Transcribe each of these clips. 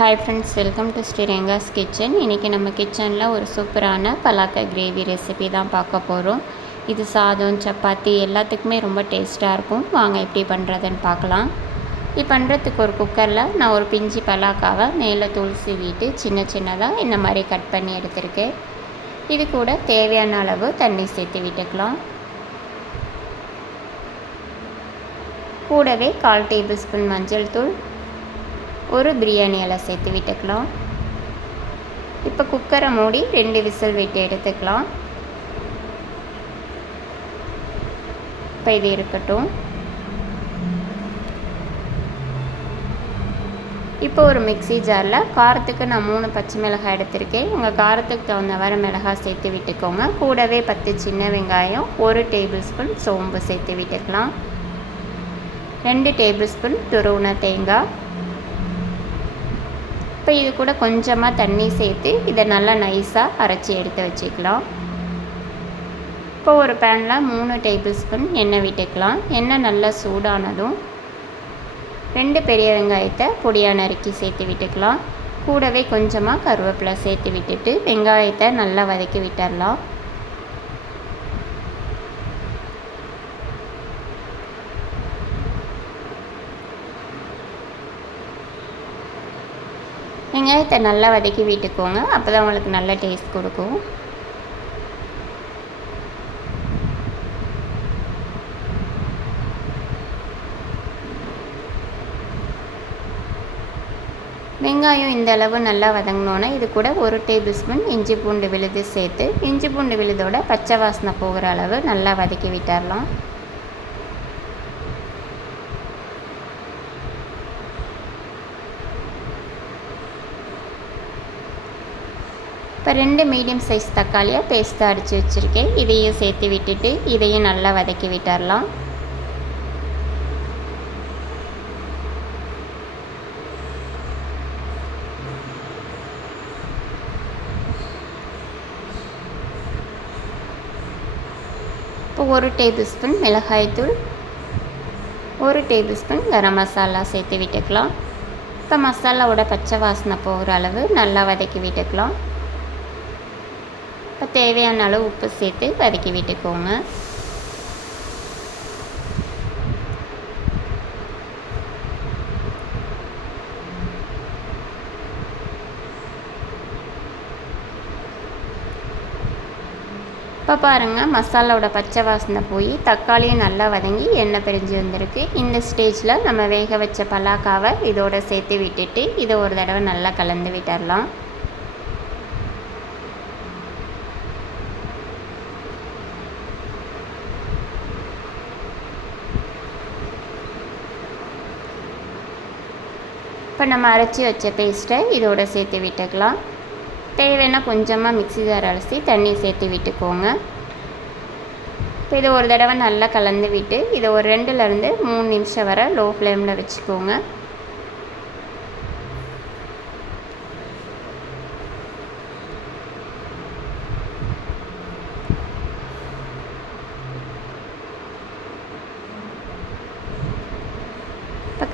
Hi friends welcome to Sriranga's kitchen இன்றைக்கி நம்ம கிச்சனில் ஒரு சூப்பரான பலாக்காய் கிரேவி ரெசிபி தான் பார்க்க போகிறோம் இது சாதம் சப்பாத்தி எல்லாத்துக்குமே ரொம்ப டேஸ்ட்டாக இருக்கும். வாங்க எப்படி பண்ணுறதுன்னு பார்க்கலாம். இது பண்ணுறதுக்கு ஒரு குக்கரில் நான் ஒரு பிஞ்சி பலாக்காவை மேலே துளசி வீட்டு சின்ன சின்னதாக இந்த மாதிரி கட் பண்ணி எடுத்திருக்கேன். இது கூட தேவையான அளவு தண்ணி சேர்த்து விட்டுக்கலாம். கூடவே கால் டேபிள் ஸ்பூன் மஞ்சள் தூள் ஒரு பிரியாணி இலை சேர்த்து விட்டுக்கலாம். இப்போ குக்கரை மூடி ரெண்டு விசில் விட்டு எடுத்துக்கலாம். இப்போ இது இருக்கட்டும். இப்போ ஒரு மிக்சி ஜாரில் காரத்துக்கு நான் மூணு பச்சை மிளகாய் எடுத்திருக்கேன். உங்கள் காரத்துக்கு தகுந்த வர மிளகாய் சேர்த்து விட்டுக்கோங்க. கூடவே பத்து சின்ன வெங்காயம் ஒரு டேபிள் ஸ்பூன் சோம்பு சேர்த்து விட்டுக்கலாம். ரெண்டு டேபிள் ஸ்பூன் துருவுன தேங்காய். இப்போ இது கூட கொஞ்சமாக தண்ணி சேர்த்து இதை நல்லா நைஸாக அரைச்சி எடுத்து வச்சுக்கலாம். இப்போ ஒரு பேனில் மூணு டேபிள் ஸ்பூன் எண்ணெய் விட்டுக்கலாம். எண்ணெய் நல்லா சூடானதும் ரெண்டு பெரிய வெங்காயத்தை பொடியாக நறுக்கி சேர்த்து விட்டுக்கலாம். கூடவே கொஞ்சமாக கருவேப்பிலை சேர்த்து விட்டுட்டு வெங்காயத்தை நல்லா வதக்கி விட்டுடலாம் வெங்காயத்தை நல்லா வதக்கி விட்டுக்கோங்க. அப்போ தான் உங்களுக்கு நல்ல டேஸ்ட் கொடுக்கும். வெங்காயம் இந்த அளவு நல்லா வதங்கினோன்னா இது கூட ஒரு டேபிள் ஸ்பூன் இஞ்சி பூண்டு விழுது சேர்த்து இஞ்சி பூண்டு விழுதோட பச்சை வாசனை போகிற அளவு நல்லா வதக்கி விட்டுடலாம் இப்போ ரெண்டு மீடியம் சைஸ் தக்காளியாக பேஸ்ட்டாக அடித்து வச்சுருக்கேன். இதையும் சேர்த்து விட்டுட்டு இதையும் நல்லா வதக்கி விட்டுடலாம் இப்போ ஒரு டேபிள் ஸ்பூன் மிளகாய்த்தூள் ஒரு டேபிள் ஸ்பூன் கரம் மசாலா சேர்த்து விட்டுக்கலாம். இப்போ மசாலாவோட பச்சை வாசனை போகிற அளவு நல்லா வதக்கி விட்டுக்கலாம். இப்போ தேவையான அளவு உப்பு சேர்த்து வதக்கி விட்டுக்கோங்க. இப்போ பாருங்கள் மசாலாவோட பச்சை வாசனை போய் தக்காளியும் நல்லா வதங்கி எண்ணெய் பிரிஞ்சு வந்திருக்கு. இந்த ஸ்டேஜில் நம்ம வேக வச்ச பலாக்காவை இதோடு சேர்த்து விட்டுட்டு இதை ஒரு தடவை நல்லா கலந்து விட்டுடலாம் இப்போ நம்ம அரைச்சி வச்ச பேஸ்ட்டை இதோட சேர்த்து விட்டுக்கலாம். தேவைன்னா கொஞ்சமாக மிக்சி ஜார் அலசி தண்ணி சேர்த்து விட்டுக்கோங்க. இப்போ இதை ஒரு தடவை நல்லா கலந்து விட்டு இதை ஒரு ரெண்டுலேருந்து மூணு நிமிஷம் வர லோ ஃப்ளேமில் வச்சுக்கோங்க.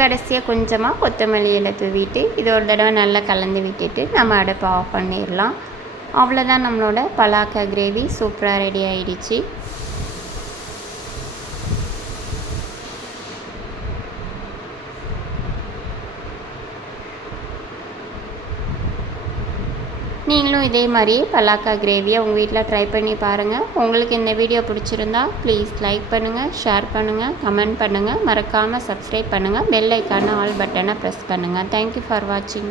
கடைசியாக கொஞ்சமாக கொத்தமல்லி இலை தூவிட்டு இது ஒரு தடவை நல்லா கலந்து விட்டுட்டு நம்ம அடுப்பை ஆஃப் பண்ணிடலாம். அவ்வளோதான் நம்மளோட பலாக்கா கிரேவி சூப்பராக ரெடி ஆயிடுச்சு. நீங்களும் இதே மாதிரி பலாக்கா கிரேவியை உங்கள் வீட்டில் ட்ரை பண்ணி பாருங்கள் உங்களுக்கு இந்த வீடியோ பிடிச்சிருந்தா ப்ளீஸ் லைக் பண்ணுங்கள் ஷேர் பண்ணுங்கள் கமெண்ட் பண்ணுங்கள் மறக்காமல் சப்ஸ்கிரைப் பண்ணுங்கள் பெல் ஐக்கான ஆல் பட்டனை ப்ரெஸ் பண்ணுங்கள் தேங்க்யூ ஃபார் வாட்சிங்